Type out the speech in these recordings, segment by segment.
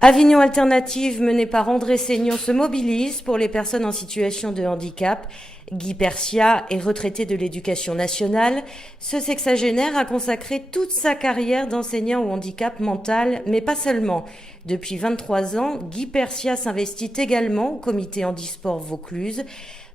Avignon Alternative, menée par André Seignon, se mobilise pour les personnes en situation de handicap. Guy Persia est retraité de l'Éducation nationale. Ce sexagénaire a consacré toute sa carrière d'enseignant au handicap mental, mais pas seulement. Depuis 23 ans, Guy Persia s'investit également au comité handisport Vaucluse.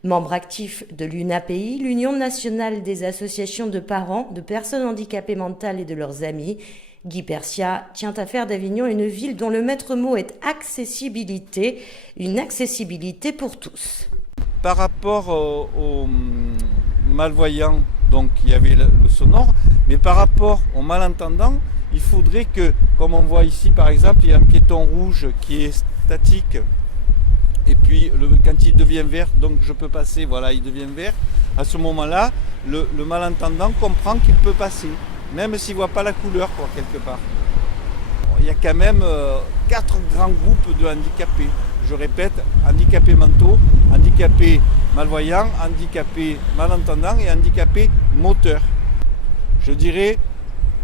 Membre actif de l'UNAPI, l'Union nationale des associations de parents de personnes handicapées mentales et de leurs amis, Guy Persia tient à faire d'Avignon une ville dont le maître mot est accessibilité, une accessibilité pour tous. Par rapport aux malvoyants, donc il y avait le sonore, mais par rapport aux malentendants, il faudrait que, comme on voit ici par exemple, il y a un piéton rouge qui est statique, et puis quand il devient vert, donc je peux passer, voilà, il devient vert. À ce moment-là, le malentendant comprend qu'il peut passer, même s'il ne voit pas la couleur, quoi, quelque part. Il y a quand même 4 grands groupes de handicapés. Je répète, handicapés mentaux, handicapés malvoyants, handicapés malentendants et handicapés moteurs. Je dirais,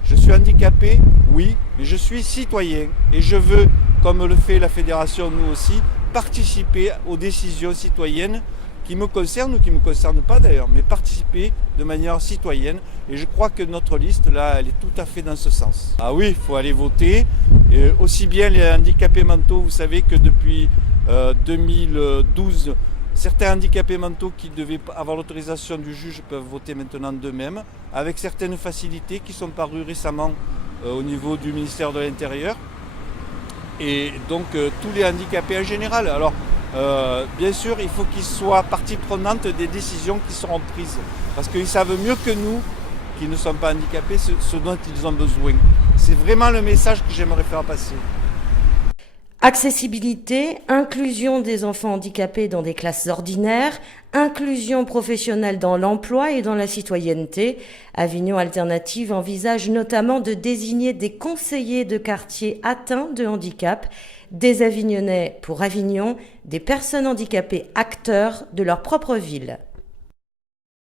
je suis handicapé, oui, mais je suis citoyen et je veux, comme le fait la fédération, nous aussi, participer aux décisions citoyennes qui me concernent ou qui ne me concernent pas d'ailleurs, mais participer de manière citoyenne. Et je crois que notre liste, là, elle est tout à fait dans ce sens. Ah oui, il faut aller voter. Et aussi bien les handicapés mentaux, vous savez que depuis 2012, certains handicapés mentaux qui devaient avoir l'autorisation du juge peuvent voter maintenant d'eux-mêmes, avec certaines facilités qui sont parues récemment au niveau du ministère de l'Intérieur. Et donc tous les handicapés en général. Alors, bien sûr, il faut qu'ils soient partie prenante des décisions qui seront prises. Parce qu'ils savent mieux que nous, qui ne sommes pas handicapés, ce dont ils ont besoin. C'est vraiment le message que j'aimerais faire passer. Accessibilité, inclusion des enfants handicapés dans des classes ordinaires, inclusion professionnelle dans l'emploi et dans la citoyenneté. Avignon Alternative envisage notamment de désigner des conseillers de quartier atteints de handicap, des Avignonnais pour Avignon, des personnes handicapées acteurs de leur propre ville.